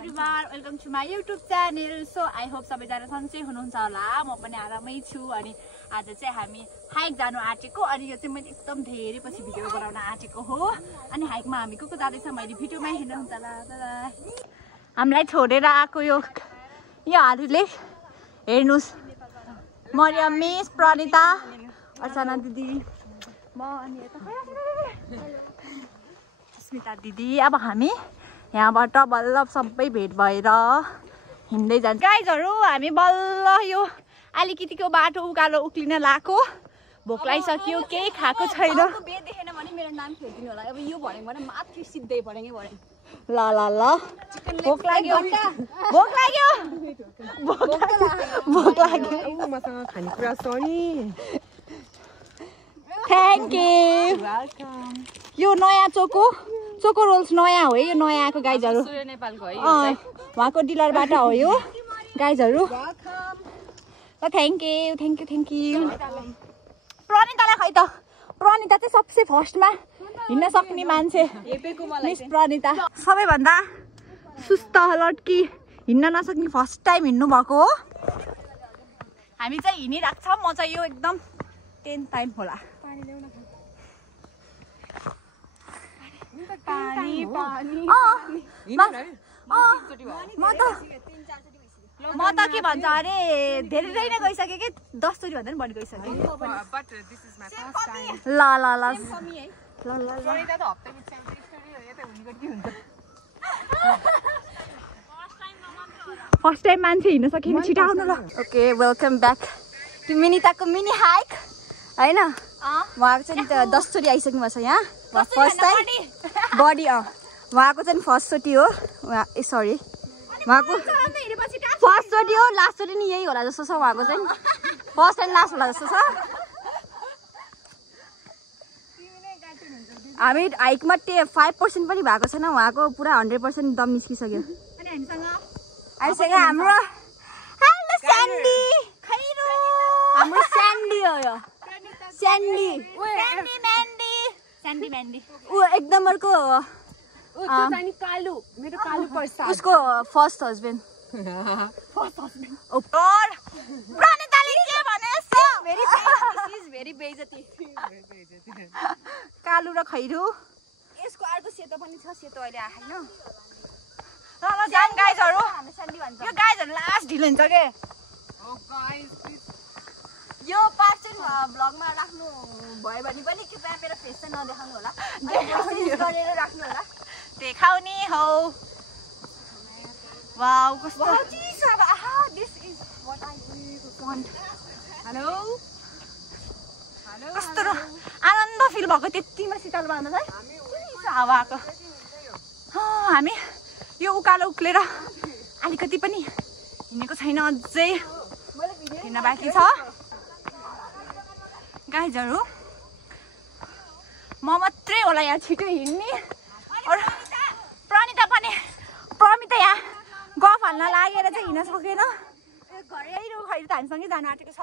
everyone, welcome to my YouTube channel. So I hope सबैजना सन्चै हुनुहुन्छ होला। म पनि आरामै छु अनि आज चाहिँ हामी हाइक जानु आँटेको अनि यो चाहिँ मैले एकदम धेरै पछि भिडियो बनाउन आँटेको हो। अनि हाइकमा हामी को जाँदैछ मैले भिडियोमै हेर्नुहुन्छ होला। हामीलाई छोडेर आएको यो हातले हेर्नुस्। मरियम मिस, प्रणिता, अर्चना दिदी, म अनि यता स्मिता दिदी। अब हामी यहाँबाट बल्ल सबै भेट भएर हिँड्दै जान्छ। गाइजहरु हामी बल्ल यो अलिकतिको बाटो उकालो उक्लिन लाग्यो। भोक लागिसक्यो, केही खाएको छैन। बे देखेन भने मेरो नाम खेल्दिनु होला। अब यो भनेको भने माथि सिधै भनेकै भने ल ल ल भोक लाग्यो, भोक लाग्यो, भोक लाग्यो। मसँग खानेकुरा छ नि। Thank you, welcome. यो नयाँ चोको रोल्स नयाँ हो है, यो नयाँ आएको गाइजहरु। सूर्य नेपालको है उहाँको डिलरबाट हो यो गाइजहरु। ल thank you, thank you, thank you. प्रणितालाई खै त, प्रणिता चाहिँ सबसे फर्स्टमा हिँड्न सक्ने मान्छे मिस प्रणिता। सबैभन्दा सुस्त लड्की, हिँड्न नसक्ने फर्स्ट टाइम हिँड्नु भएको हो। हामी चाहिँ हिँडिरहेको छ। म चाहिँ यो एकदम 10th टाइम होला। पानी पानी म त के भन्छ अरे धेरै नै गइसके कि 10 चोटि भन्दा पनि बढी गइसके। ल ल ल फर्स्ट टाइम मान्छे हिँड्न सकेन, छिटो आउनु ल। ओके, वेलकम ब्याक टु मिनिताको मिनी हाइक हैन। उहाँको चाहिँ 10 चोटि आइसक्नु भएको छ यहाँ। फर्स्ट टाइम बडी उहाँको चाहिँ फर्स्ट चोटि हो। सरी, उहाँको फर्स्ट चोटि हो, लास्ट चोटि नि यही होला जस्तो छ। उहाँको चाहिँ फर्स्ट एन्ड लास्ट होला जस्तो छ। हामी हाइकमा 5% पनि भएको छैन, उहाँको पुरा 100% दम निस्किसक्यो। हामीसँग हाम्रो हेलो स्यान्डी, हाम्रो स्यान्डी हो यो। स्यान्डी ऊ एकदम अर्को कालु, मेरो कालु पर्छ। उसको फर्स्ट हस्बेन्ड। प्रणिताले के भनेछ? भेरी बेइज्जती। कालु र खैरु। यसको अर्को सेतो पनि छ, सेतो अहिले आएन। ल ल जान गाइजहरु। हामी स्यान्डी भन्छ। यो गाइजहरु लास्ट ढिलो हुन्छ के। यो पार्ट चाहिँ भ्लगमा राख्नु भयो भने पनि कृपया मेरो फेस चाहिँ नदेखाउनु होला, गरेर राख्नु होला। देखाउने हौ। वाउ कस्तो this is what I want. Hello कस्तो आनन्द फिल भएको त्यतिमा शीतल बाँध्दा चाहिँ हावाको। हामी यो उकालो उक्लेर अलिकति पनि हिँडेको छैन, अझै हिँड्न बाँकी छ गाइजहरु। म मात्रै होला यहाँ छिटो हिँड्ने। प्रणिता पनि यहाँ गफ हाल्न लागेर चाहिँ हिँड्न सकेन। खैरु त हामीसँगै जानु आँटेको छ।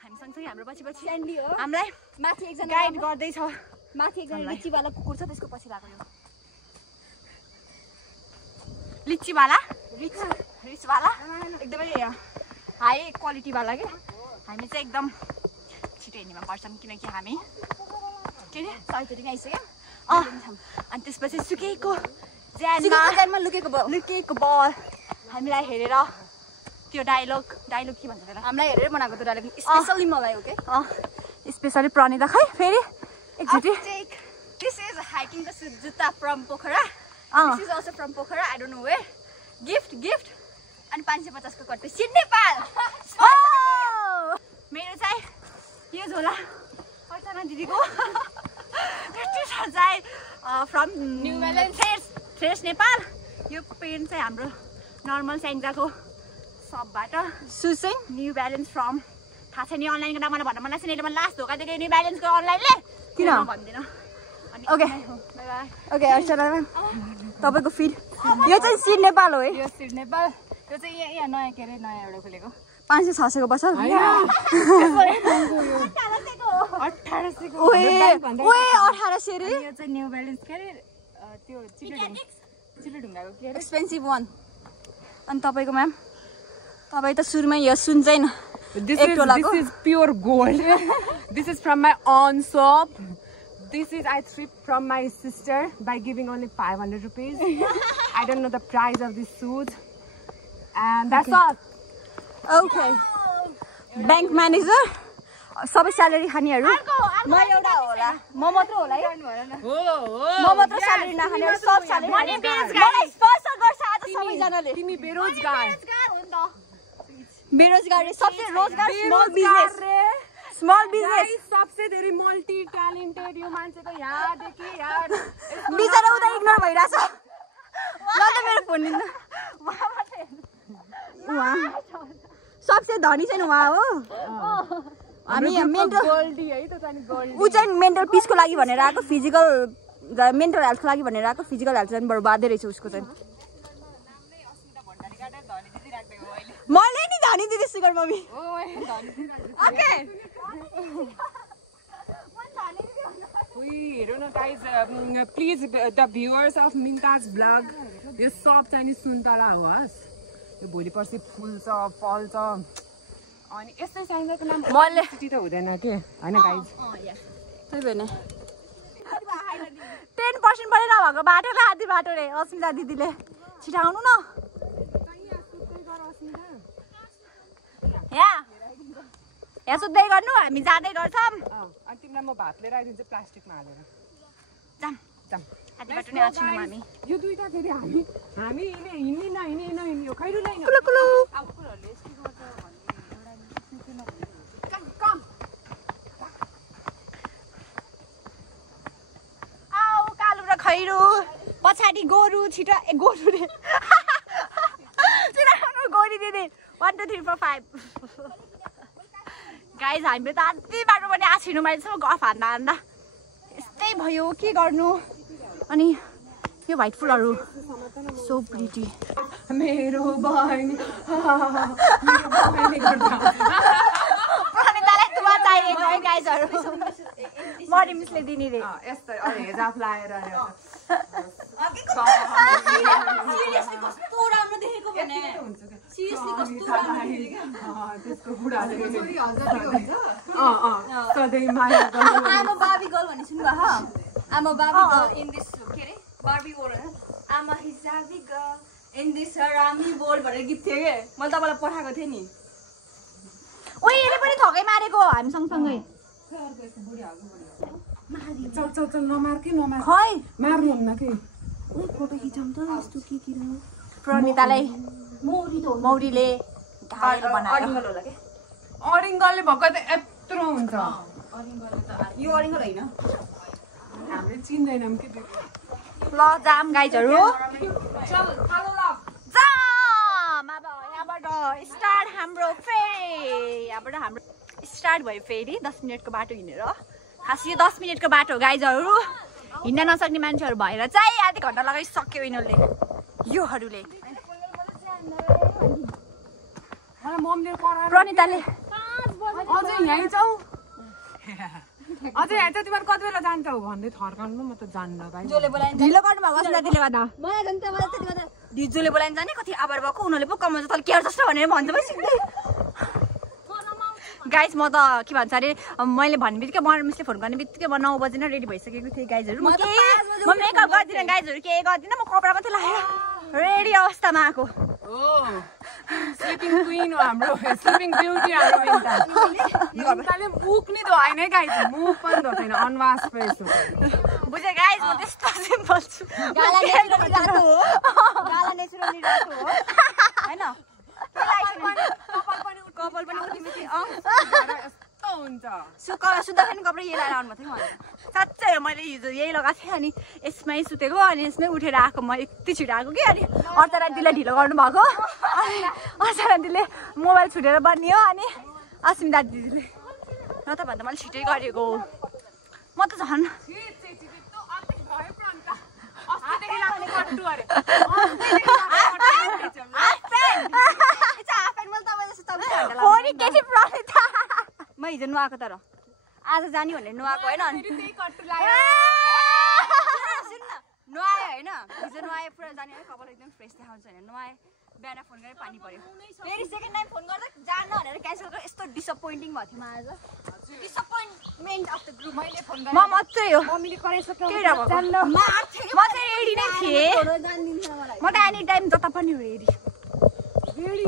हामी सँगसँगै हाम्रो पछि स्यान्डी हो, हामीलाई माथि एकजना गाइड गर्दैछ। माथि एकजना लिचीवाला कुकुर छ, त्यसको पछि लाग्यो। लिचीवाला रिचवाला एकदमै हाई क्वालिटीवाला के। हामी चाहिँ एकदम छिटो हिँड्नेमा पर्छौँ किनकि हामी के अरे सयचोटि आइसक्यो। अनि त्यसपछि सुकेको ज्यानमा लुकेको बल हामीलाई हेरेर त्यो डायलग के भन्छ त्यसलाई, हामीलाई हेरेर बनाएको त्यो डायलग स्पेसली मलाई हो के। स्पेसली प्रणिता खै फेरि एकचोटि। दिस इज हाइकिङ द जुत्ता from Pokhara. This is also from Pokhara, I don't know where. Gift अनि 550 को कट्टे सिड नेपाल। मेरो चाहिँ यो झोला अर्चना दिदीको चाहिँ from new balance fresh Nepal. यो पेन्ट चाहिँ हाम्रो नर्मल स्याङ्जाको सबबाट। सुज चाहिँ न्यू ब्यालेन्स फ्रम थाहा छैन अनलाइनको नाम मलाई भन्न मन लाग्छ नि। मैले लास्ट धोका दिएको न्यू ब्यालेन्सको अनलाइनले किन भन्दिनँ। ओके अर्चना तपाईँको फिड यो चाहिँ सिड नेपाल हो है। यो सिड नेपाल, यो चाहिँ यहाँ नयाँ के अरे नयाँ एउटा खोलेको 500-600 को पसल। 1800 को। ओए 1800 रे। यो चाहिँ न्यू ब्यालेन्स के अरे त्यो चिटो ढुङ्गाको के अरे एक्सपेन्सिभ वान। अनि तपाईको म्याम तपाई त सुरुमै यो सुन चाहिँ This is pure gold. This is from my own shop. This is I thrift from my sister by giving only 500 rupees. I don't know the price of this suit. And that's all. Okay. Bank manager. सबै salary खानेहरु म एउटा होला म मात्र होला है म मात्र स्यालेरी नखाने सब स्यालेरी खाने मलाई स्पोन्सर गर्छ आज सबै जनाले तिमी बेरोजगार बेरोजगारी सबसे रोजगार स्मॉल बिजनेस सबसे धेरै मल्टी ट्यालेन्टेड यो मान्छेको यहाँ देखि यहाँ बिचारा उता इग्नोर भइराछ ल त मेरो फोन लिनु उहाँ सबसे धनी चाहिँ उहाँ हो हामी मेन्टल गोल्डी है त जानी गोल्डी उ चाहिँ मेन्टल पिसको लागि भनेर आको फिजिकल मेन्टल हेल्थको लागि भनेर आको फिजिकल हेल्थ चाहिँ बर्बादै रहेछ उसको चाहिँ मैले नि धनी दिदी sugar mummy okay We don't know guys, please the viewers of Minta's vlog, यो सब चाहिँ सुन्तला होस् यो भोलि पर्सि फुल्छ फल्छ अनि यस्तै साइजको नाम मैले सिटी त हुँदैन के हैन गाइज त्यही भएन 10% पनि नभएको बाटोले आधी बाटो रे अस्मिता दिदीले छिटो आउनु न यहाँ सुत्दै गर्नु हामी जाँदै गर्छौँ अनि तिमीलाई म भात लिएर आइदिन्छु प्लास्टिकमा हालेर जाम जाम आधी बाटो नै आछौँ हामी यो दुईटा फेरि हामी हिँड्ने नहिँड्ने यो खैरु नै कुलु कुलु आउ कालु र खैरु पछाडि गोरु छिटो गोरु रे छिटो गोरी दिदी 1 2 3 4 5 गाइज हामीले त आधी बाटो पनि आछिनु मान्छे गफ हान्दा यस्तै भयो के गर्नु अनि यो व्हाइट फुलहरु सो प्रिटी मेरो बहिनी प्रणितालाई तुवा चाहिएको है गाइजहरु मरि मिसले दिने रे यस्तो हेजाफ लाएर सिरियसली कस्तो राम्रो देखेको भने सिरियसली कस्तो राम्रो देखेको त्यसको बुढाले सधैँ माया आमा बाबी गर्ल भन्ने सुन्नुभयो आमा बाबी गर्ल इन दिस के रे बार्बी वर्ल्ड आमा हिजाबी गर्ल इन दिस रामी वर्ल्ड भनेर गीत थियो के मैले तपाईलाई पठाएको थिएँ नि ओइ यसले पनि थकै मारेको हामी सँगसँगै चल नमार के नमार खै मार्नु हुन्न के ओइ फोटो खिचाउँ त यस्तो के प्रणितालाई मौरीले घायल बनायो अरिङ्गल होला के अरिङ्गलले भएको त यत्रो हुन्छ यो अरिङ्गल हैन हामीले चिन्दैनौँ के ल जाम गाइजहरु चल हेलो ल जाम अब यहाँबाट स्टार्ट हाम्रो फेरि यहाँबाट हाम्रो स्टार्ट भयो फेरि 10 मिनेटको बाटो हिँडेर खास यो 10 मिनेटको बाटो गाइजहरु हिँड्न नसक्ने मान्छेहरु भएर चाहिँ आधी घण्टा लगाइसक्यो यिनीहरूले योहरूले मलाई मम्मीले कराएर प्रणिताले अझै यहीँ जाऊ अझै यहाँ चाहिँ तिमीहरू कति बेला जान्छौ भन्दै थर्काउनु म त जान्न भाइ जोले बोलाइन ढिलो गर्नु भएको छ दाजुले गर्दा मलाई झन् त मलाई त्यति बेला दिजुले बोलाइन जाने कति आभार भएको उनीहरूले पो कमाउँछ तल केयर जस्तो भनेर भन्छ भाइ सिक्दै गाइज म त के भन्छ अरे मैले भन्ने बित्तिकै मिसले फोन गर्ने बित्तिकै म 9 बजे नै रेडी भइसकेको थिएँ गाइजहरु म मेकअप गर्दिनँ गाइजहरु केही गर्दिनँ म कपडा मात्रै लगाएर रेडी अवस्थामा आएको स्लिपिङ क्वीन हो हाम्रो स्लिपिङ ब्युटी हाम्रो मिन्टा मिन्टाले मुख नि धोएन है गाइज मुख पनि धोएन अनवास फेस हो बुझे गाइज म त्यस्तो सिम्पल छु गाला नेचुरली रातो हो हैन कपाल पनि उठिमिति यस्तो हुन्छ सुत्दाखेरि कपडा यही लगाएर आउनु थियो मलाई साँच्चै हो मैले हिजो यही लगाएको थिएँ अनि यसमै सुतेको अनि यसमै उठेर आएको म यति छिटो आएको कि अनि अर्चना आन्टीले ढिलो गर्नुभएको अनि अर्चना आन्टीले मोबाइल छुटेर बनियो अनि अस्मिता दिदीले र त भन्दा मैले छिटै गरेको म त झन् म हिजो नुहाएको तर आज जाने भनेर नुहाएको होइन नुहायो होइन हिजो नुहायो पुरा जाने है कपाल एकदम फ्रेस देखाउँछ होइन नुहाएँ बिहान फोन गरेर पानी पर्यो फेरि सेकेन्ड टाइम फोन गर्दा जान्न भनेर क्यान्सल गरेर यस्तो डिसअपोइन्टिङ भएको थियो आज डिसअपोइन्टमेन्ट अफ द ग्रुप मैले फोन गरेँ म मात्रै हो मम्मीले कराइसक्यो म चाहिँ रेडी नै थिएँ म त एनी टाइम जता पनि रेडी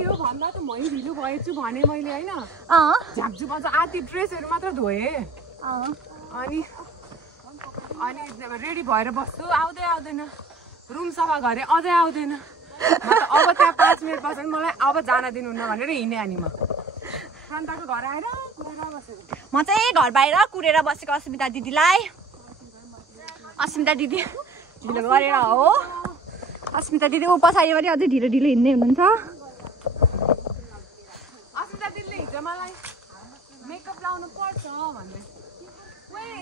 हो भन्दा त मै ढिलो भएछु भने मैले होइन झापझुप अझ आधी ड्रेसहरू मात्र धोएँ अनि रेडी भएर बस्छु आउँदैन रुम सफा गरेँ अझै आउँदैन अब त्यहाँ 5 मिनट बस्यो भने मलाई अब जान दिनुहुन्न भनेर हिँडेँ अनि म शान्ताको घर आएर म चाहिँ घर बाहिर कुरेर बसेको अस्मिता दिदीलाई अस्मिता दिदी ढिलो गरेर हो अस्मिता दिदी ऊ पछाडि पनि अझै ढिलो हिँड्दै हुनुहुन्छ अस्मिता दिदीले हिजो मलाई मेकअप लाउनु पर्छ भन्दै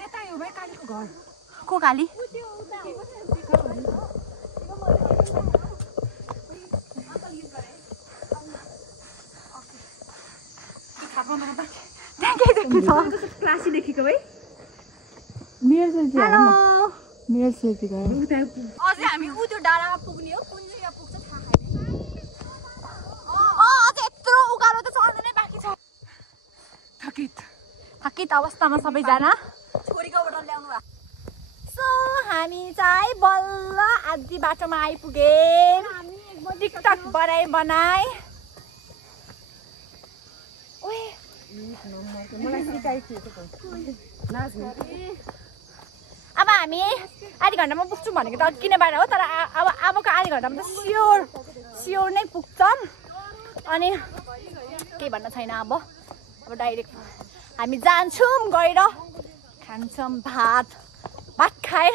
यता हो भाइ कालीको घर को काली क्लासी देखेको है मेरो सेल्फी हेलो मेरो सेल्फी गयो अझै हामी ऊ त्यो डाँडामा पुग्ने हो कुन जग्गा पुग्छ थाहा छैन अझै यत्रो उकालो त चढ्नु नै बाँकी छ थकित अवस्थामा सबैजना छोरीको होटल ल्याउनु भएको सो हामी चाहिँ बल्ल आधी बाटोमा आइपुगेँ टिकटक बनाए अब हामी आधी घन्टामा पुग्छौँ भनेको त किन बाहिर हो तर अबको आधी घन्टामा त स्योर नै पुग्छौँ अनि केही भन्न छैन अब डाइरेक्ट हामी जान्छौँ गएर खान्छौँ भात खाएर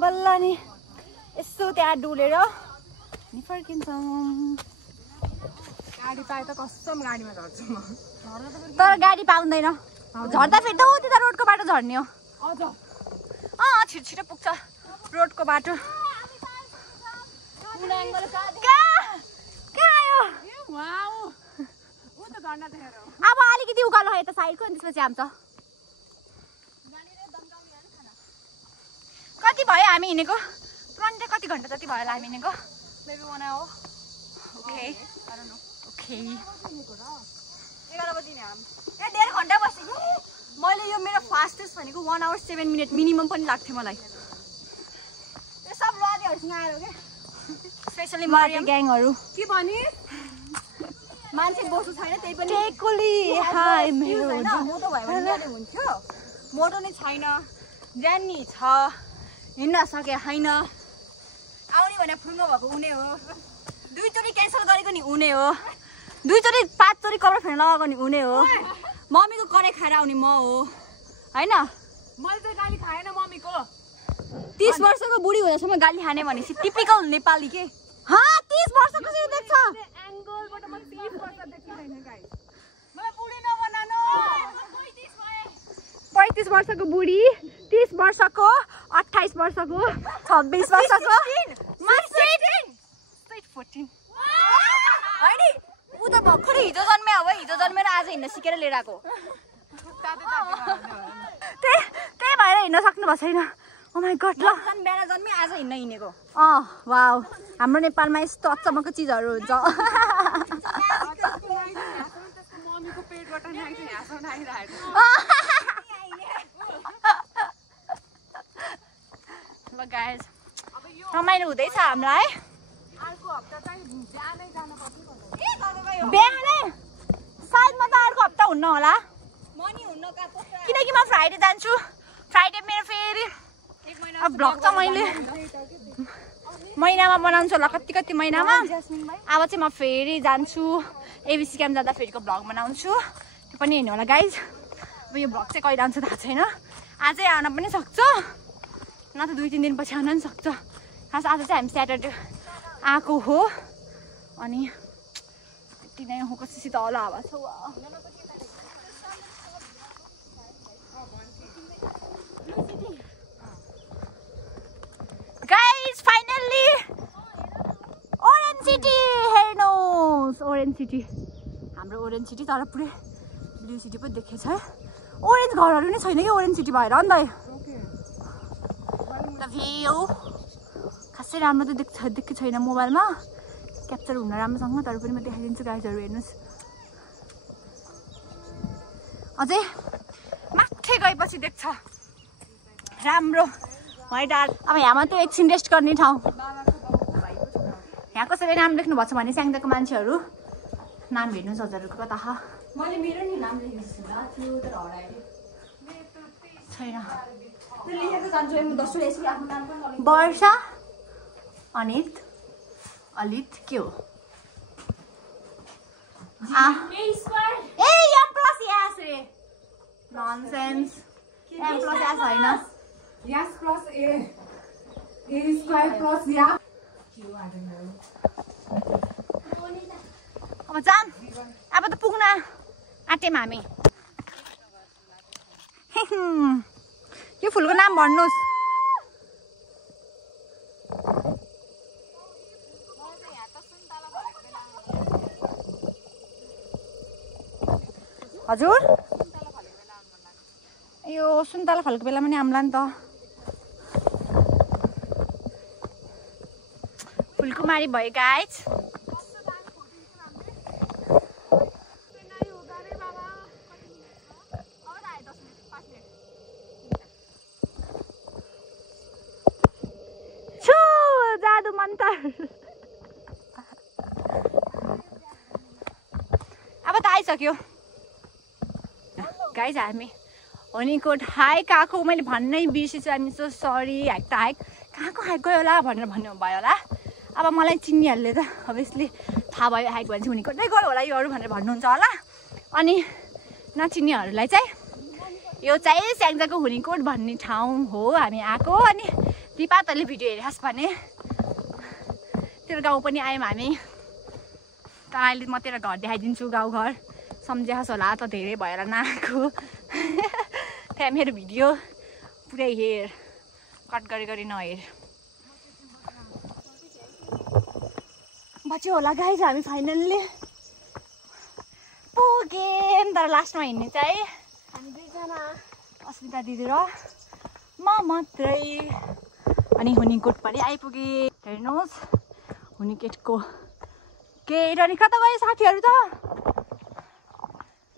बल्ल नि यसो त्यहाँ डुलेर अनि फर्किन्छौँ गाडी पाए त कस्टम गाडीमा झर्छु म तर गाडी पाउँदैन झर्दा फेरि त त्यता रोडको बाटो झर्ने हो छिटो पुग्छ रोडको बाटो अब अलिकति उकालो यता साइडको अनि त्यसपछि आउँछ कति भयो हामी हिँडेको तुरन्तै कति घन्टा जति भयो होला हामी हिँडेको Maybe 1 hour. Okay. I don't know. Okay. 11 बजी नि आम. ए 1.5 घण्टा बसेको मैले यो मेरो फास्टेस्ट भनेको 1 hour 7 minute मिनिमम पनि लाग्थ्यो मलाई यो सब लडीहरुसँग आएर के स्पेशली मारियम ग्याङहरु के भनि मान्छे बस्नु छैन त्यही पनि टेकुली हाय मेरो मोटो भयो भने नि हुन्थ्यो मोटो नै छैन जान्नी छ हिँड्न सके हैन आउने भने फुल्नु भएको उनी हो दुई चोटी क्यान्सल गरेको नि उनी हो दुई चोटी 5 चोटी कपडा फेर्न लगाएको नि उनी हो मम्मीको करे खाएर आउने म हो हैन मैले चाहिँ गाली खाएन मम्मीको 30 वर्षको बुढी हुँदासम्म गाली खाने भनेपछि टिपिकल नेपाली के 30 वर्षको चाहिँ देख्छ एंगलबाट म 30 वर्ष देखिदैन गाइस मलाई बुढी नबनाउनु 35 वर्षको बुढी 30 वर्षको 28 वर्षको 26 वर्षको स्ट्रेट 14 हैन उ त भर्खरै हिजो जन्मे हो हिजो जन्मेर आज हिँड्न सिकेर लिएर आको त्यही भएर हिँड्न सक्नु भएको छैन ओ माय गॉड ल बिहान जन्मे आज हिँडेको वाउ हाम्रो नेपालमा यस्तो अचम्मको चीजहरु हुन्छ मम्मीको पेटबाट नाइस हाँसौँ आइरहेको ल गाइस रमाइलो हुँदैछ हामीलाई अर्को हप्ता चाहिँ बिहानै जान पर्छ बिहानै सायद म त अर्को हप्ता हुन्न होला किनकि म फ्राइडे जान्छु फ्राइडे मेरो फेरि अब भ्लग त मैले महिनामा बनाउँछु होला कति महिनामा अब चाहिँ म फेरि जान्छु एबिसी क्याम्प जाँदा फेरिको भ्लग बनाउँछु त्यो पनि हेर्नु होला गाइज अब यो भ्लग चाहिँ कहिले आउँछ थाहा छैन आजै आउन पनि सक्छ न त 2-3 दिन पछि आउन पनि सक्छ खास आज चाहिँ हामी स्याटरडे आएको हो अनि यति नै हो कस्तो शीतल हावा छ गाइज फाइनल्ली ओरेन्ज सिटी हेर्नुहोस् ओरेन्ज सिटी हाम्रो ओरेन्ज सिटी तर पुरै ब्लू सिटी पनि देखेछ ओरेन्ज घरहरू नै छैन कि ओरेन्ज सिटी भएर अन्त द भ्यू खासै राम्रो त देखेको छैन मोबाइलमा क्याप्चर हुन राम्रोसँग तर पनि म देखाइदिन्छु गाइजहरू हेर्नुहोस् अझै माथि गएपछि देख्छ राम्रो व्हाइट आर्ट अब यहाँमा त एकछिन रेस्ट गर्ने ठाउँ यहाँ कसैले नाम लेख्नु भएको छ भने स्याङ्जाको मान्छेहरू नाम हेर्नुहोस् हजुरहरूको कता मैले मेरो नि नाम लेखेको थियो तर हरायो छैन लेखेको जान्छु म दसौँ यसरी आफ्नो नाम पनि नलेख्नु वर्षा अनित अलित के हो ए एम प्लस एस रे ननसेन्स एम प्लस एस होइन Yes plus A. A square plus yeah. अब जाम अब त पुग्न आँट्यौँ हामी यो फुलको नाम भन्नुहोस् हजुर यो सुन्तला फलको बेलामा नि आम्ला नि त फुलकुमारी भयो गाइज जादु मन्तर अब त आइसक्यो गाइज हामी हनीकोट हाइक आएको मैले भन्नै बिर्सेछु अनि सो सरी हाइक त हाइक कहाँको हाइक गयो होला भनेर भन्नु भयो होला अब मलाई चिन्नेहरूले त अभियसली थाहा भयो हाइक भने चाहिँ हुनीकोटै गयो होला योहरू भनेर भन्नुहुन्छ होला अनि नचिन्नेहरूलाई चाहिँ यो चाहिँ स्याङ्जाको हुनीकोट भन्ने ठाउँ हो हामी आएको अनि दिपा तैँले भिडियो हेरेस् भने तेरो गाउँ पनि आयौँ हामी तर अहिले म तेरो घर देखाइदिन्छु गाउँघर सम्झिनुहोस् होला त धेरै भएर नआएको त्यहाँ मेरो भिडियो पुरै हेर कट गरी नहेर बच्यो होला गाइज हामी फाइनल्ली पुग्यौँ तर लास्टमा हिँड्ने चाहिँ हामी दुईजना अस्मिता दिदी र म मात्रै अनि हुनीकोट पनि आइपुगे हेर्नुहोस् हुनीकोटको गेट अनि कता गयो साथीहरू त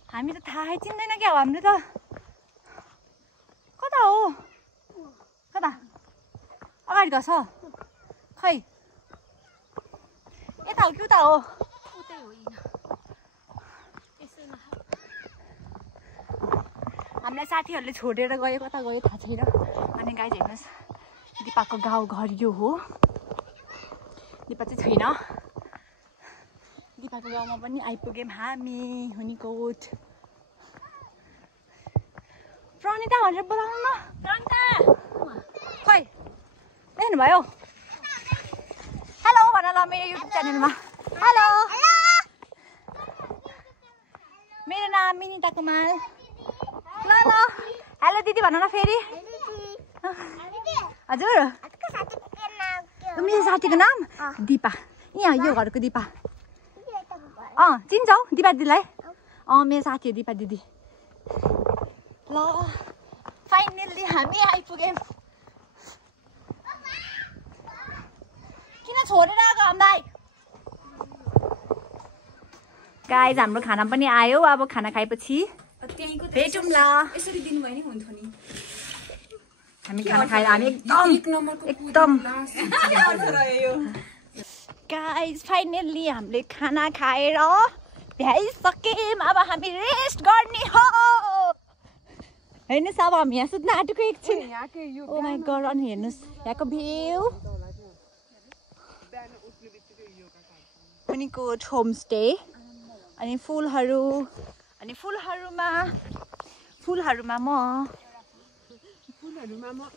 हामी त थाहै चिन्दैन क्या हो हाम्रो त कता हो कता अगाडि गछ खै यता हो कि उता हो हामीलाई साथीहरूले छोडेर गयो कता गयो थाहा छैन अनि गाइज हेर्नुहोस् दिपाको गाउँ घर यो हो दिपा चाहिँ छैन दिपाको गाउँमा पनि आइपुग्यौँ हामी हुनीकोट प्रणिता भनेर बोलाउनु न प्रणिता खै देख्नुभयो हेलो भन ल मेरो युट्युब च्यानलमा हेलो मेरो नाम मिनिता कुमार ल ल हेलो दिदी भन न फेरि हजुर मेरो साथीको नाम दिपा यहाँ यो घरको दिपा चिन्छौ दिपा दिदीलाई मेरो साथी हो दिपा दिदी ल फाइनल्ली हामी आइपुग्यौँ किन छोडेर आएको हामीलाई गाइज हाम्रो खाना पनि आयो अब खाना खाएपछि भेटौँ ल यसरी दिनुभयो नि हुन्थ्यो नि हामी खाना खाएर हामी एकदम गाइज फाइनल्ली हामीले खाना खाएर भ्याइसक्यौँ अब हामी रेस्ट गर्ने हो हेर्नुहोस् अब हामी यहाँ सुत्न आँटेको एकछिन ओ माई गड अनि हेर्नुहोस् यहाँको भ्यू हुनीकोट होमस्टे अनि फुलहरूमा म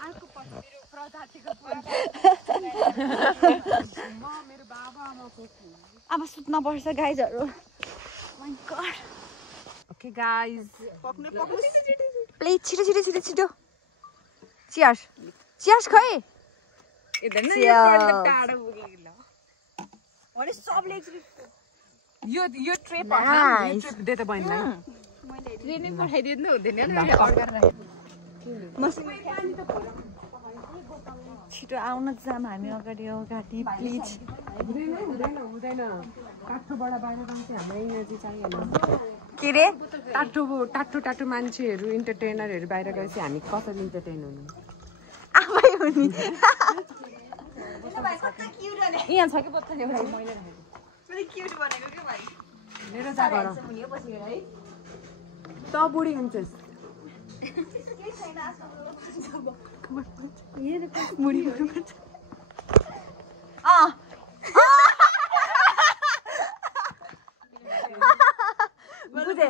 अर्को प्रजातिको अब सुत्न पर्छ गाइजहरू ओके गाइज प्लिज छिटो चियर्स खै यो ट्रेप दे त बहिनीलाई ट्रेनै पठाइदिनु हुँदैन छिटो आउन जाम हामी अगाडि प्लिज। हुँदैन टाटोबाट बाहिर जान्छ हाम्रो इनर्जी चाहिएन। के रे टाटो मान्छेहरू इन्टरटेनरहरू बाहिर गएपछि हामी कसरी इन्टरटेन हुनु? आफै हो नि। यहाँ छ कि पत्ता नि मैले मेरो जागर त बुढी हुन्छस्। बुझे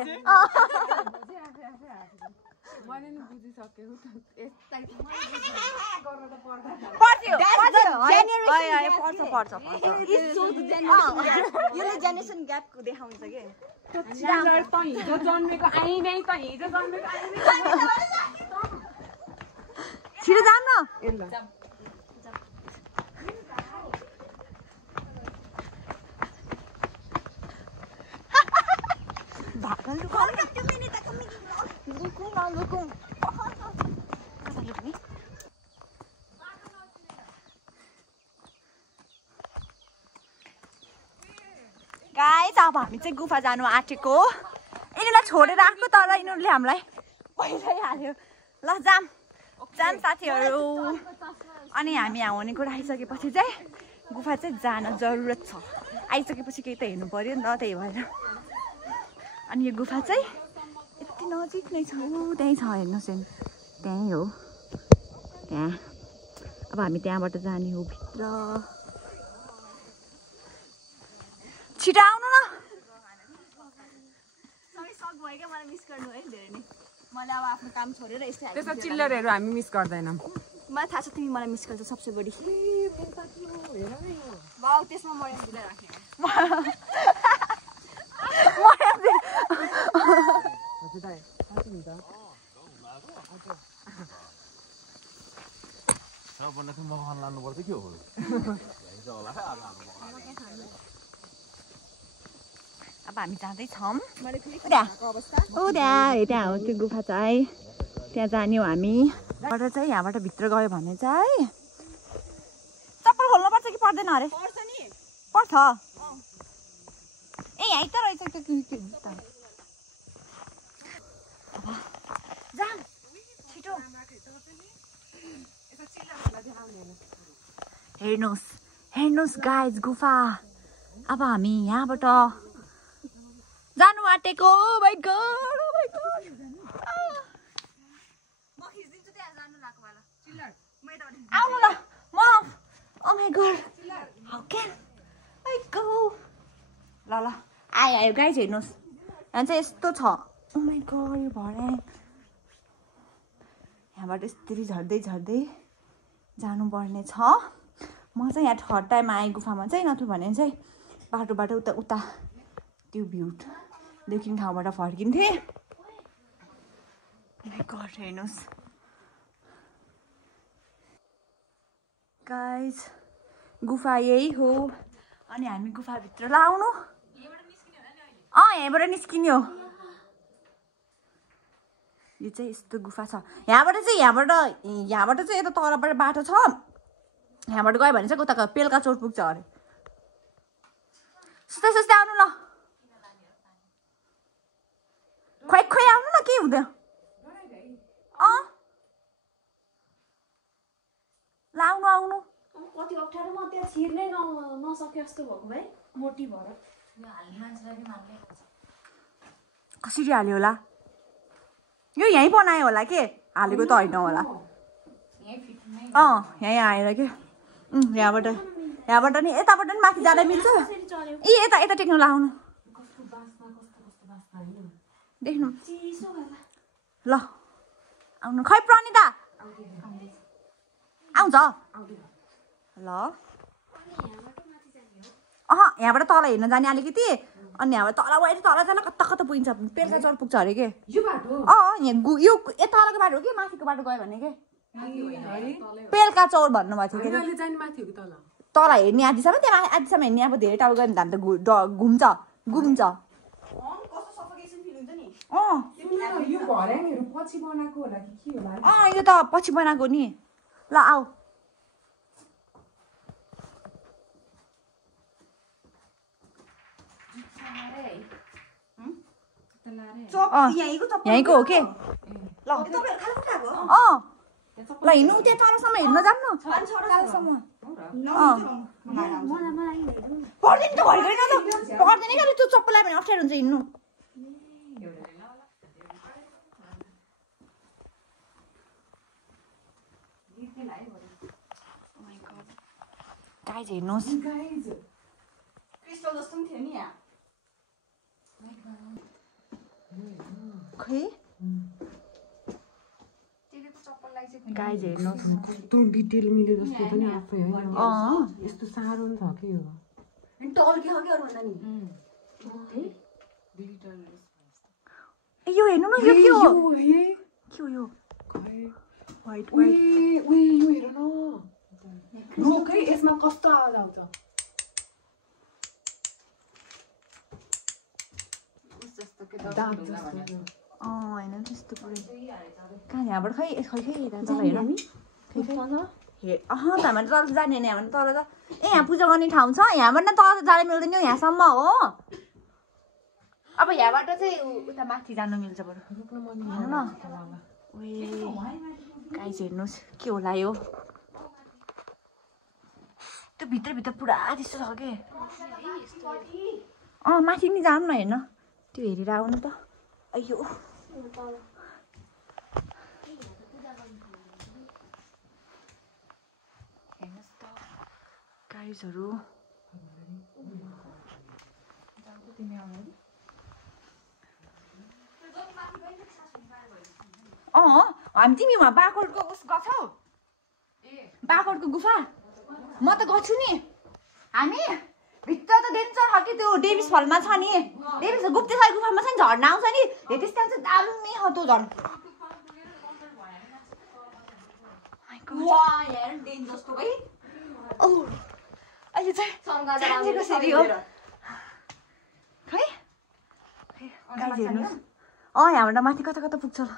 मैले नि बुझिसकेँ यसले जेनेरेसन ग्यापको देखाउँछ के हिजो जन्मेको आइनै त हिजो जन्मेको छिटो जाम न। गाइस अब हामी चाहिँ गुफा जानु आँटेको। यिनीहरूलाई छोडेर आएको तर यिनीहरूले हामीलाई पहिल्यै हाल्यो। ल जाम साथीहरू। अनि हामी आउने कुरा आइसकेपछि चाहिँ गुफा चाहिँ जान जरुरत छ। आइसकेपछि केही त हेर्नु पर्यो नि त, त्यही भएर। अनि यो गुफा चाहिँ यति नजिक नै छ। त्यहीँ छ हेर्नुहोस्, त्यहीँ हो त्यहाँ। अब हामी त्यहाँबाट जाने हो भित्र। छिटो आउनु न। मलाई मिस गर्नु है धेरै नै। मैले अब आफ्नो काम छोडेर यस्तै त्यस्तो चिल्लरहरू हामी मिस गर्दैनौँ। मलाई थाहा छ तिमी मलाई मिस गर्छ सबसे बढी। त्यसमा मर्याम दिँदै राखेको अब हामी जाँदैछौँ। त्यहाँ हो त्यो गुफा चाहिँ त्यहाँ जाने हो हामी। यहाँबाट भित्र गयो भने चाहिँ चप्पल खोल्नु पर्छ कि पर्दैन अरे? पर्छ। ए यहीँ त रहेछ त्यो जाम छिटो। हेर्नुहोस् गाइज गुफा। अब हामी यहाँबाट जानु आँटेको। आउनु ल म। Oh my god how can I go. ल आयो गाइज हेर्नुहोस्। यहाँ चाहिँ यस्तो छ। ओ माई गॉड यो भर्याङ। यहाँबाट यस्तरी झर्दै जानुपर्ने छ। म चाहिँ यहाँ थर्ड टाइम आएँ गुफामा चाहिँ। नत्र भने चाहिँ बाटोबाट उता त्यो भ्यू देखिने ठाउँबाट फर्किन्थेँ। माई गॉड हेर्नुहोस् गाइज गुफा यही हो। अनि हामी गुफाभित्र लाउनु। यहाँबाट निस्किने हो। यो चाहिँ यस्तो गुफा छ। यहाँबाट चाहिँ यता तलबाट बाटो छ। यहाँबाट गयो भने चाहिँ उता पेल्का चोट पुग्छ अरे। सुस्दै आउनु ल। खोइ आउनु न के हुँदैन। आउनु कति अप्ठ्यारो म त्यहाँ छिर्नै नसके जस्तो भएको भाइ मोटी भएर। कसरी हाल्यो होला? यो यहीँ बनायो होला के? हालेको त होइन होला। यहीँ आएर के यहाँबाट नि यताबाट नि माथि जाँदा मिल्छ। यता टेक्नु लाउनु देख्नु ल। आउनु खै प्रणिता आउँछ ल। यहाँबाट तल हेर्न जाने अलिकति। अनि यहाँबाट तल गएर तल जान कता पुगिन्छ। पेल्का चोट पुग्छ अरे के? यहाँ यो तलको बाटो हो कि माथिको बाटो गयो भने के? पेल्का चौर भन्नुभएको थियो कि तल हेर्ने आदिसम्म। त्यहाँ आदिसम्म हेर्ने अब धेरै टाढो गयो भने त घुम्छ। यो त पछि बनाएको नि। ल आऊ यहीँको हो के ल ल हिँड्नु त्यहाँ तलसम्म हिँड्न जानु तलसम्म पर्दैन त घरि त पर्दैन क्या त्यो चप्पल लगायो भने अप्ठ्यारो हुन्छ हिँड्नु गाइज हेर्नुहोस् क्रिस्टल जस्तो पनि थियो नि यहाँ खै गाइज हेर्नुहोस् कस्तो डिटेल मिल्यो जस्तो पनि आफै होइन यस्तो साह्रो नि छ कि यो यो हेर्नु न यो के हो के हो यो व्हाइट व्हाइट यो हेर न रोकै यसमा कस्तो आवाज आउँछ होइन त्यस्तो पुरै कहाँ यहाँबाट खै खै खै हेर तल हेर हामी तल जाने नि हामी तल त ए यहाँ पूजा गर्ने ठाउँ छ यहाँबाट न तल त जान मिल्दैन यहाँसम्म हो अब यहाँबाट चाहिँ उता माथि जानु मिल्छ बरु हेर्नु न गाइस हेर्नुहोस् के होला यो त्यो भित्रभित्र पुरा त्यस्तो छ के माथि नि जानु न हेर्न त्यो हेरेर आउनु त अಯ್यो हेर्नुहोस् त गाइसहरू हामी तिमी वहाँ बागोटको उस गछौ बागोटको गुफा म त गछु नि हामी भित्र त डेन्जर छ कि त्यो डेभिस फलमा छ नि डेभिस गुप्तेश्वर गुफामा छ नि झर्ना आउँछ नि त्यस त्यहाँ चाहिँ दामी हो त्यो झन् अहिले चाहिँ कसरी हो खै हेर्नुहोस् यहाँबाट माथि कता कता पुग्छ ल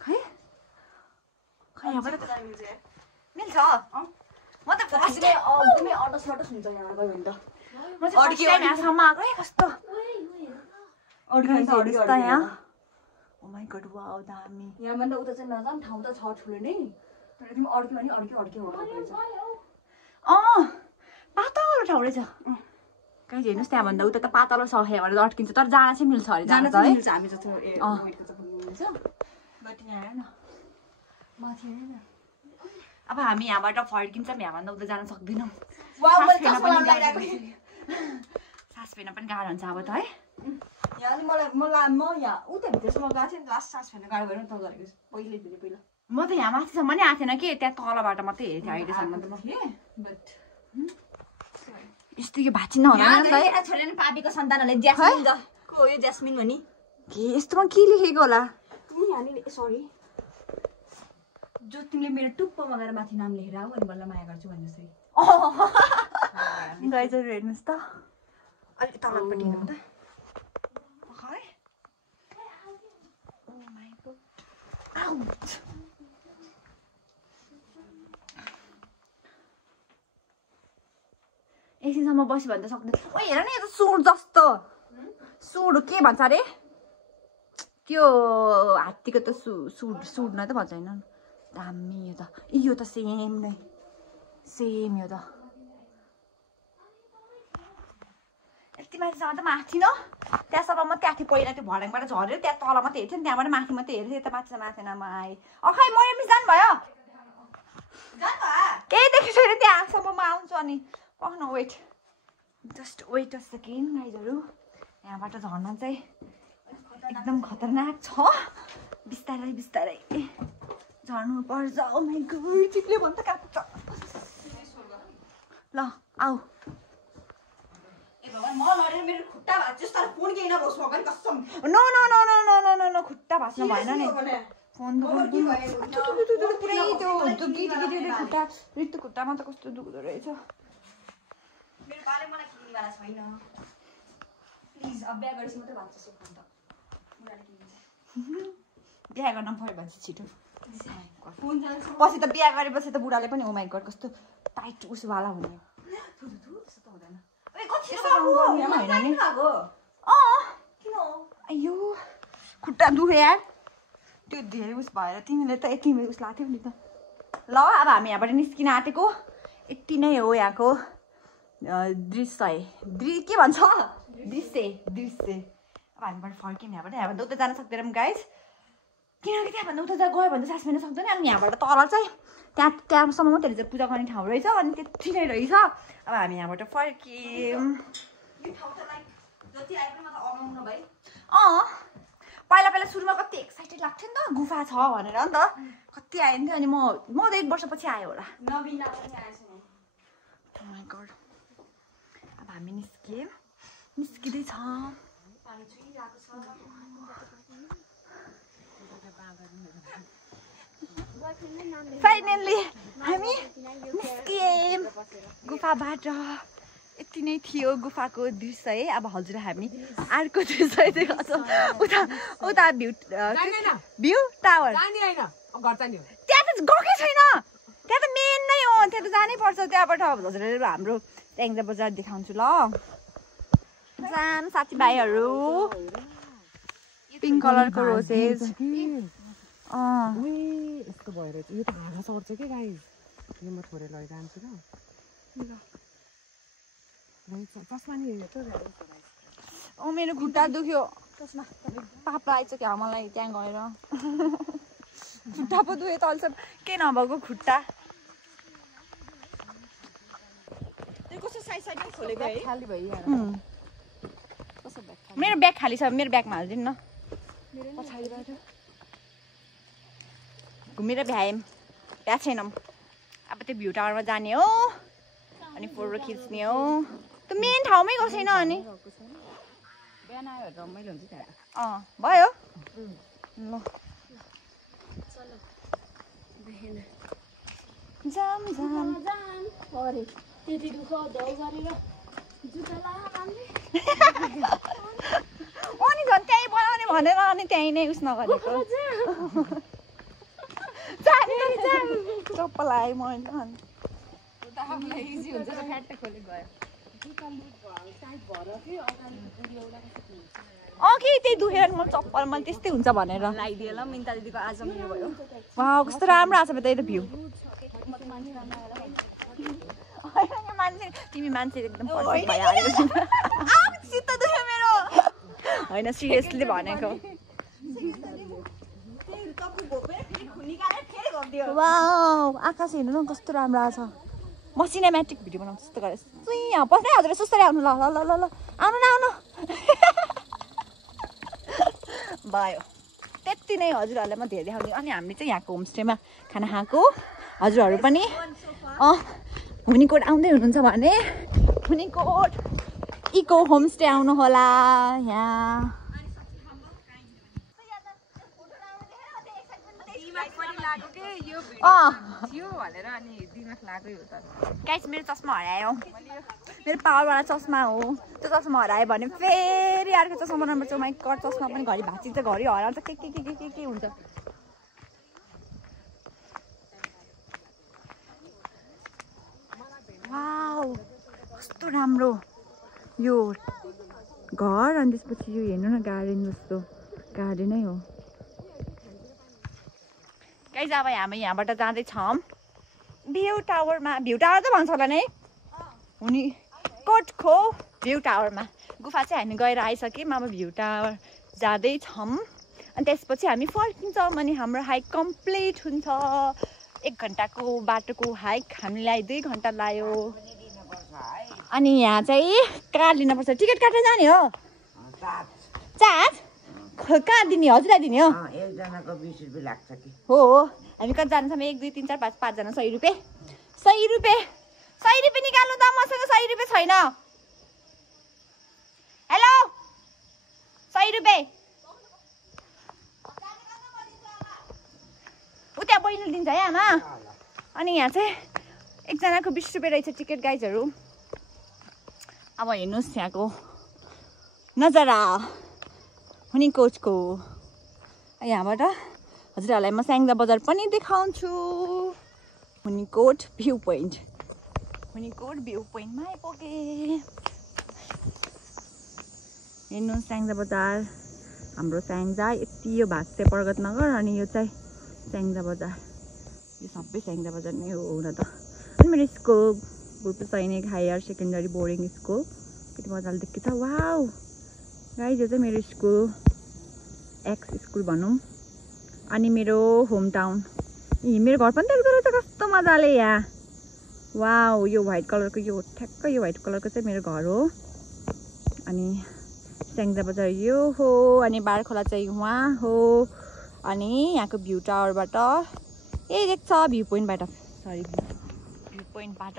खै खै यहाँबाट मिल्छ म त अटस लटस हुन्छ यहाँबाट गयो भने त म चाहिँ यहाँसम्म आएको है कस्तो यहाँ ओ माइ गॉड वाउ दामी यहाँबाट उता चाहिँ नजाम ठाउँ त छ ठुलो नै तर तिमी अड्क्यो भने अड्क्यो हो पातलो ठाउँ रहेछ कहीँ हेर्नुहोस् त्यहाँभन्दा उता त पातलो छ यहाँबाट अड्किन्छ तर जान चाहिँ मिल्छ अरे जान चाहिँ मिल्छ हामी जस्तो अब हामी यहाँबाट फर्किन्छौँ यहाँभन्दा उता जान सक्दैनौँ सास फेर्न पनि गाह्रो हुन्छ अब त है यहाँ म यहाँ उता भित्रसम्म गएको थिएँ नि लास्ट सास फेर्न गाह्रो भएर त गरेको पहिला म त यहाँ माथिसम्म नि आएको थिएन कि त्यहाँ तलबाट मात्रै हेरेको थिएँ अहिलेसम्म त बट यस्तो यो भाँची नहुँदैन छोडेर पापीको सन्तानहरूले ज्यास्मिन को हो यो ज्यास्मिन भनी के यस्तोमा के लेखेको होला सरी जो तिमीले मेरो टुप्पोमा गएर माथि नाम लेखेर आऊ अनि बल्ल माया गर्छु भन्नु जस्तै गाइजहरू हेर्नुहोस् त अलिक तलपट्टि हेर्नु त एकछिनसम्म बस्यो भने त सक्दैन ओ हेर न यो त सुँड जस्तो सुँड के भन्छ अरे त्यो हात्तीको त सुँड नै त भन्छ होइन दामी यो त सेम नै सेम यो त यति माथिसम्म त माथि न त्यहाँसम्म मात्रै आएको थियो पहिला त्यो भर्याङबाट झरेर त्यहाँ तल मात्रै हेर्थ्यो नि त्यहाँबाट माथि मात्रै हेर्थ्यो यता माथिसम्म आएन आएँ खै म मिस जानुभयो केही देखेको छैन त्यहाँसम्म म आउँछु अनि wait just wait a second गाइजहरू यहाँबाट झर्न चाहिँ एकदम खतरनाक छ बिस्तारै बिस्तारै झर्नु पर्छ ओ माइ गॉड चिप्ले भन्छ काट्छ ल आऊ ए भगवान म लडेर मेरो खुट्टा भाँच्योस् तर फोन केही नहोस् भगवान कसम no no no no no no no no खुट्टा भाँच्नु भएन नि फोन पुरै त्यो गिटी खुट्टा रित्तो खुट्टामा त कस्तो दुख्दो रहेछ मेरो बाले मलाई किन्नेवाला छैन प्लिज अब बिहा गरेपछि मात्रै भाँच्छ फोन त बिहा गर्न पऱ्यो भने चाहिँ छिटो पछि त बिहा गरेपछि त बुढाले पनि ओ माइ गॉड कस्तो टाइट उसवाला हुने अयो खुट्टा दुखे यार त्यो धेरै उस भएर तिमीले त यति उस लाग्थ्यौ नि त ल अब हामी यहाँबाट निस्किन आँटेको यति नै हो यहाँको दृश्य के भन्छ दृश्य अब हामीबाट फर्किने यहाँबाट उता जान सक्दैनौँ गाइज किनकि त्यहाँभन्दा उता गयो भने त सास फेर्न सक्दैन अनि यहाँबाट तल चाहिँ त्यहाँसम्म मात्रै चाहिँ पूजा गर्ने ठाउँ रहेछ अनि त्यति नै रहेछ अब हामी यहाँबाट फर्क्यौँ यो ठाउँ त लाइक जति आए पनि मलाई अगाउनु भाइ पहिला सुरुमा कति एक्साइटेड लाग्थ्यो नि त गुफा छ भनेर नि त कति आयो नि अनि म त 1 वर्षपछि आयो होला अब हामी निस्किँदैछ फाइनल्ली हामी निस्कियौँ गुफाबाट यति नै थियो गुफाको दृश्य है अब हजुर हामी अर्को दृश्य देखाउँछौँ उता भ्यू टावर त्यहाँ त गएकै छैन त्यहाँ त मेन नै हो त्यहाँ त जानै पर्छ त्यहाँबाट हजुरहरू हाम्रो ट्याङ्ग्रा बजार देखाउँछु ल जाम साथीभाइहरू पिङ्क कलरको रोजेस यस्तो भएर यो त हाँगा सर्छ के गाइस यो म थोरै लैजान्छु ल चस्मा नि मेरो खुट्टा दुख्यो चस्मा पापा आइसक्यो मलाई त्यहाँ गएर खुट्टा पो दुखे तल्छ के नभएको खुट्टा कस्तो साइड खोलेको है खाली भइहाल्यो मेरो ब्याग खाली छ मेरो ब्यागमा हालिदिनु न पछाडिबाट घुमेर भ्या छैनौँ अब त्यो भ्यू टावरमा जाने हो अनि फोटो खिच्ने हो त्यो मेन ठाउँमै गएको छैन अनि बिहान आयो रमाइलो हुन्छ त्यहाँ भयो ल जाम त्यति दुःख धौ गरेर जुत्ता लगाउने अनि झन् त्यहीँ बनाउने भनेर अनि त्यहीँ नै उस नगरेको चप्पल आयो मैले इजी हुन्छ फ्याट्टै खोले गयो कि त्यही दुखेर म चप्पल मैले त्यस्तै हुन्छ भनेर लगाइदियो ल मिन्ता दिदीको आज मेरो भयो वाउ कस्तो राम्रो आएको छ त यो भ्यू तिमी मान्छे एकदम चित्त दुख्यो मेरो होइन सिरियसली भनेको वाउ आकाश हेर्नु न कस्तो राम्रो आएको छ म सिनेमेटिक भिडियो बनाउँछु जस्तो गरेर यहाँ बस्नै हजुर सुस्तरी आउनु ल ल ल ल आउनु न आउनु भयो त्यति नै हजुरहरूलाई म धेरै देखाउने अनि हामीले चाहिँ यहाँको होमस्टेमा खाना खाएको हजुरहरू पनि हुनीकोट आउँदै हुनुहुन्छ भने हुनीकोट इको होमस्टे आउनु होला यहाँ गाइस मेरो चस्मा हरायो मेरो पावरवाला चस्मा हो त्यो चस्मा हरायो भने फेरि अर्को चस्मा बनाउनु पर्छ माइ गड चस्मा पनि घरि भाँचिन्छ घरि हराउँछ के हुन्छ वाउ कस्तो राम्रो यो घर अनि त्यसपछि यो हेर्नु न गार्डन जस्तो गार्डनै हो गाइस अब हामी यहाँबाट जाँदैछौँ भ्यू टावरमा भ्यू टावर त भन्छ होला नि हुनी कोटको भ्यू टावरमा गुफा चाहिँ हामी गएर आइसक्यौँ अब भ्यू टावर जाँदैछौँ अनि त्यसपछि हामी फर्किन्छौँ अनि हाम्रो हाइक कम्प्लिट हुन्छ 1 घन्टाको बाटोको हाइक हामीलाई 2 घन्टा लाग्यो अनि यहाँ चाहिँ कार लिनुपर्छ टिकट काटेर जाने हो चार्ज कहाँ दिने हजुरलाई दिने हो एकजनाको 20 रुपियाँ लाग्छ कि हो हामी कति जान्छौँ 1 2 3 4 5 5 जना 100 रुपियाँ 100 रुपियाँ निकाल्नु त मसँग 100 रुपियाँ छैन हेलो 100 रुपियाँ उता बहिनीले दिन्छ है आमा अनि यहाँ चाहिँ एकजनाको 20 रुपियाँ रहेछ टिकट गाइजहरू अब हेर्नुहोस् यहाँको नजारा हुनी कोचको यहाँबाट हजुरहरूलाई म स्याङ्जा बजार पनि देखाउँछु। हुनिकोट भ्यू पोइन्ट, हुनिकोट भ्यू पोइन्टमा आइपुगेँ। हेर्नु स्याङ्जा बजार, हाम्रो स्याङ्जा। यति यो भाग चाहिँ पर्वतनगर अनि यो चाहिँ स्याङ्जा बजार। यो सबै स्याङ्जा बजार नै हो हुन त। अनि मेरो स्कुल भूपेश सैनिक हायर सेकेन्डरी बोर्डिङ स्कुल कति मजाले देखेको छ। वाउ गाइज, यो चाहिँ मेरो स्कुल, एक्स स्कुल भनौँ। अनि मेरो होम टाउन, मेरो घर पनि देख्दो रहेछ कस्तो मजाले यहाँ। वाउ, यो व्हाइट कलरको, यो ठ्याक्क यो व्हाइट कलरको चाहिँ मेरो घर हो। अनि स्याङ्जा बजार यो हो, अनि बारखोला चाहिँ उहाँ हो। अनि यहाँको भ्यू टावरबाट यही देख्छ, भ्यू पोइन्टबाट, सरी भ्यू पोइन्टबाट।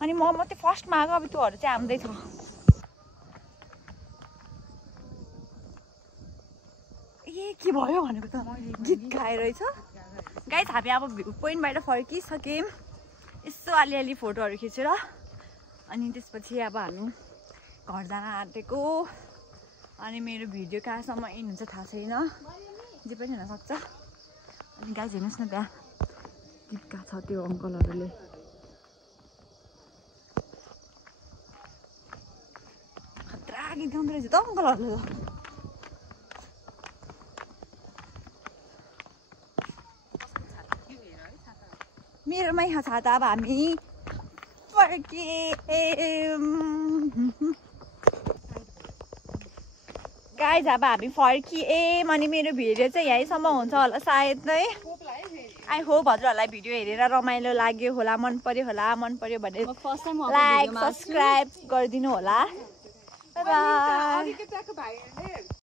अनि म मात्रै फर्स्टमा आएको, अब त्योहरू चाहिँ आउँदैछ। ए के भयो भनेको त गीत गाइरहेछ। गाइस हामी अब भ्यू पोइन्टबाट फर्किसक्यौँ। यसो अलिअलि फोटोहरू खिचेर अनि त्यसपछि अब हामी घर जान आँटेको। अनि मेरो भिडियो कहाँसम्म इन हुन्छ थाहा छैन, जे पनि हुनसक्छ। अनि गाइस हेर्नुहोस् न, त्यहाँ गीत गाएको छ त्यो अङ्कलहरूले। खतरा गीत गाउँदो रहेछ त अङ्कलहरूले। मेरोमै छाता। अब हामी गाइज, अब हामी फर्किएँ। अनि मेरो भिडियो चाहिँ यहीँसम्म हुन्छ होला सायद नै। आई होप हजुरहरूलाई भिडियो हेरेर रमाइलो लाग्यो होला, मन पर्यो होला। मन पर्यो भने लाइक सब्सक्राइब गरिदिनु होला। By by.